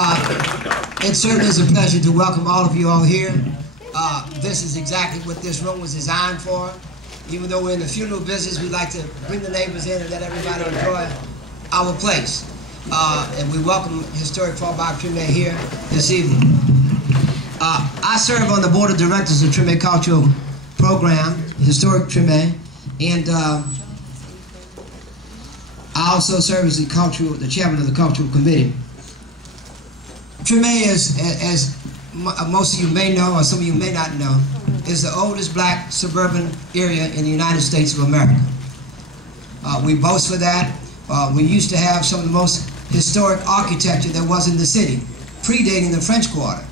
It certainly is a pleasure to welcome all of you all here. This is exactly what this room was designed for. Even though we're in the funeral business, we like to bring the neighbors in and let everybody enjoy our place. And we welcome historic Fall Bar Treme here this evening. I serve on the board of directors of Treme Cultural Program, Historic Treme, and I also serve as the chairman of the Cultural Committee. Treme is, as most of you may know, or some of you may not know, is the oldest black suburban area in the United States of America. We boast for that. We used to have some of the most historic architecture there was in the city, predating the French Quarter.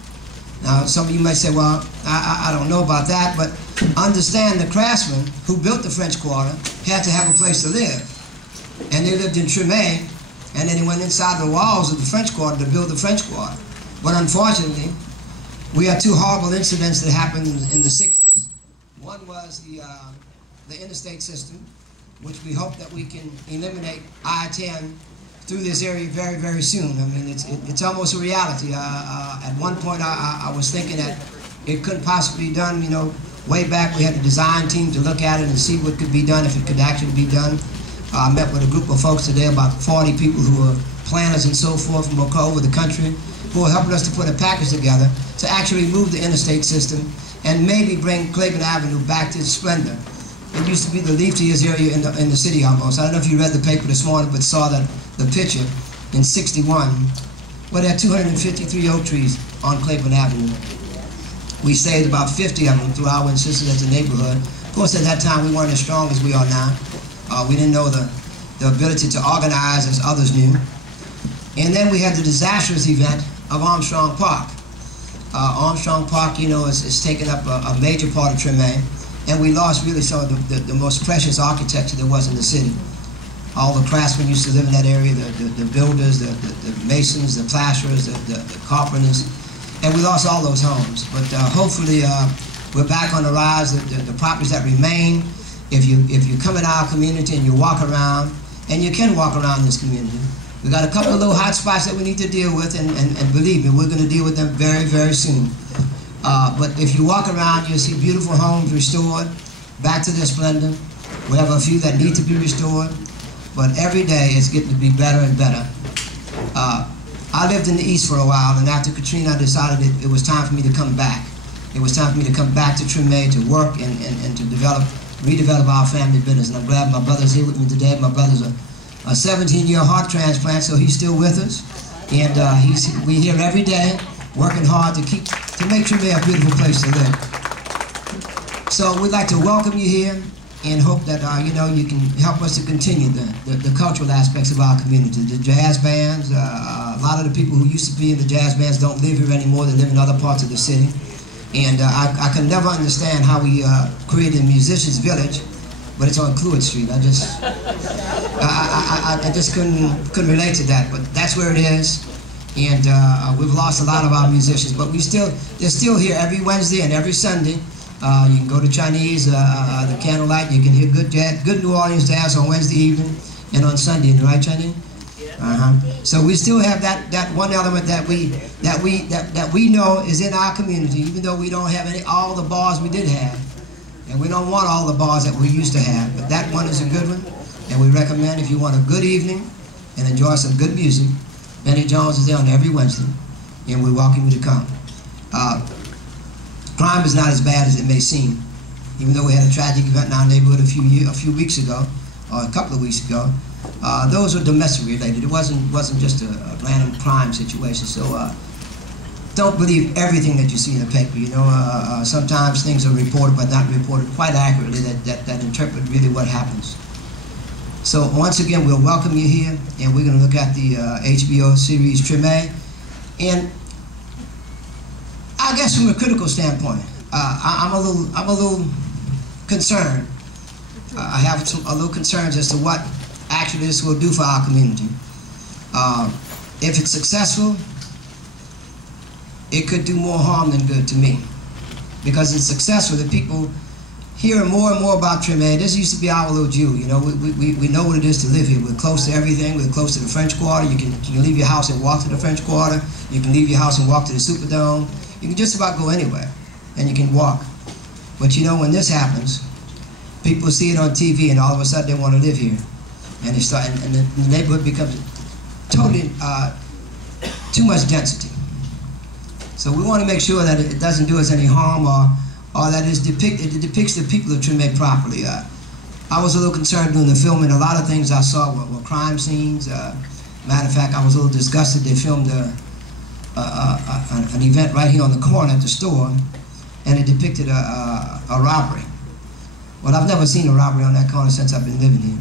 Now, some of you may say, well, I don't know about that, but understand the craftsmen who built the French Quarter had to have a place to live. And they lived in Treme, and then they went inside the walls of the French Quarter to build the French Quarter. But unfortunately, we had two horrible incidents that happened in the 60s. One was the interstate system, which we hope that we can eliminate I-10 through this area very, very soon. I mean, it's almost a reality. At one point, I was thinking that it couldn't possibly be done. You know, way back we had the design team to look at it and see what could be done, if it could actually be done. I met with a group of folks today, about 40 people who are planners and so forth from all over the country, who are helping us to put a package together to actually move the interstate system and maybe bring Claiborne Avenue back to its splendor. It used to be the leafiest area in the city almost. I don't know if you read the paper this morning, but saw the picture in '61, where there are 253 oak trees on Claiborne Avenue. We saved about 50 of them through our insistence as a neighborhood. Of course, at that time, we weren't as strong as we are now. We didn't know the ability to organize as others knew. And then we had the disastrous event of Armstrong Park. Armstrong Park, you know, is taken up a major part of Treme, and we lost really some of the most precious architecture there was in the city. All the craftsmen used to live in that area, the builders, the masons, the plasterers, the carpenters, and we lost all those homes. But hopefully we're back on the rise. The properties that remain, if you come in our community and you walk around, and you can walk around this community, we got a couple of little hot spots that we need to deal with, and believe me, we're going to deal with them very, very soon. But if you walk around, you'll see beautiful homes restored, back to their splendor. We have a few that need to be restored, but every day it's getting to be better and better. I lived in the East for a while, and after Katrina, I decided it was time for me to come back. It was time for me to come back to Treme to work and to redevelop our family business. And I'm glad my brother's here with me today. My brother's a 17-year heart transplant, so he's still with us. And we're here every day, working hard to make Treme a beautiful place to live. So we'd like to welcome you here and hope that you know, you can help us to continue the cultural aspects of our community. The jazz bands, a lot of the people who used to be in the jazz bands don't live here anymore. They live in other parts of the city. And I can never understand how we created a musician's village, but it's on Cluett Street. I just couldn't relate to that, but that's where it is. And we've lost a lot of our musicians, but they're still here every Wednesday and every Sunday. You can go to Chinese, the Candlelight. You can hear good New Orleans jazz on Wednesday evening and on Sunday. Right, Chinese? So we still have that one element that we know is in our community, even though we don't have all the bars we did have. And we don't want all the bars that we used to have, but that one is a good one, and we recommend if you want a good evening and enjoy some good music, Benny Jones is there on every Wednesday, and we welcome you to come. Crime is not as bad as it may seem, even though we had a tragic event in our neighborhood a few weeks ago, or a couple of weeks ago. Those were domestic related. It wasn't just a random crime situation. So don't believe everything that you see in the paper. You know, sometimes things are reported but not reported quite accurately that interpret really what happens. So once again, we'll welcome you here, and we're going to look at the HBO series Treme. And I guess from a critical standpoint, I'm a little concerned. I have a little concerns as to what actually this will do for our community. If it's successful, it could do more harm than good to me. Because it's successful, the people hearing more and more about Treme. This used to be our little Jew, you know. We know what it is to live here. We're close to everything. We're close to the French Quarter. You can leave your house and walk to the French Quarter. You can leave your house and walk to the Superdome. You can just about go anywhere, and you can walk. But you know, when this happens, people see it on TV, and all of a sudden they want to live here, and they start, and the neighborhood becomes totally too much density. So we want to make sure that it doesn't do us any harm, or that it depicts the people of Treme properly. I was a little concerned doing the filming. A lot of things I saw were crime scenes. Matter of fact, I was a little disgusted. They filmed an event right here on the corner at the store, and it depicted a robbery. Well, I've never seen a robbery on that corner since I've been living here,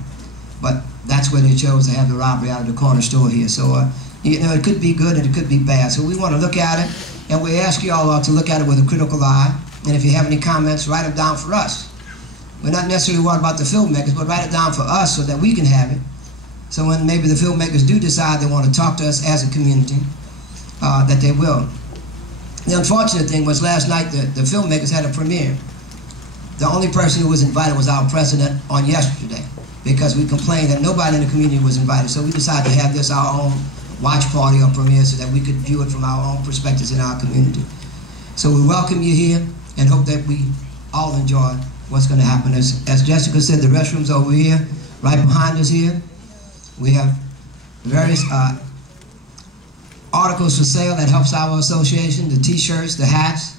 but that's where they chose to have the robbery out of the corner store here. So, you know, it could be good and it could be bad. So we want to look at it, and we ask you all to look at it with a critical eye. And if you have any comments, write them down for us. We're not necessarily worried about the filmmakers, but write it down for us so that we can have it. So when maybe the filmmakers do decide they want to talk to us as a community, that they will. The unfortunate thing was last night the filmmakers had a premiere. The only person who was invited was our president on yesterday, because we complained that nobody in the community was invited. So we decided to have this our own watch party or premiere so that we could view it from our own perspectives in our community. So we welcome you here and hope that we all enjoy what's going to happen. As Jessica said, the restroom's over here, right behind us here. We have various articles for sale that helps our association, the t-shirts, the hats.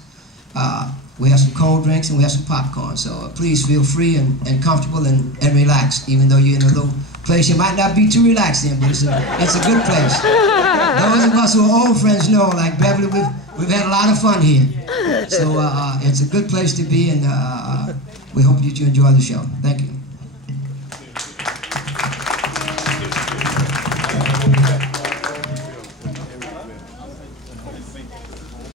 We have some cold drinks and we have some popcorn. So please feel free and comfortable and relax, even though you're in a little place you might not be too relaxed in, but it's a good place. Those of us who are old friends know, like Beverly, we've had a lot of fun here. So it's a good place to be, and we hope that you enjoy the show. Thank you.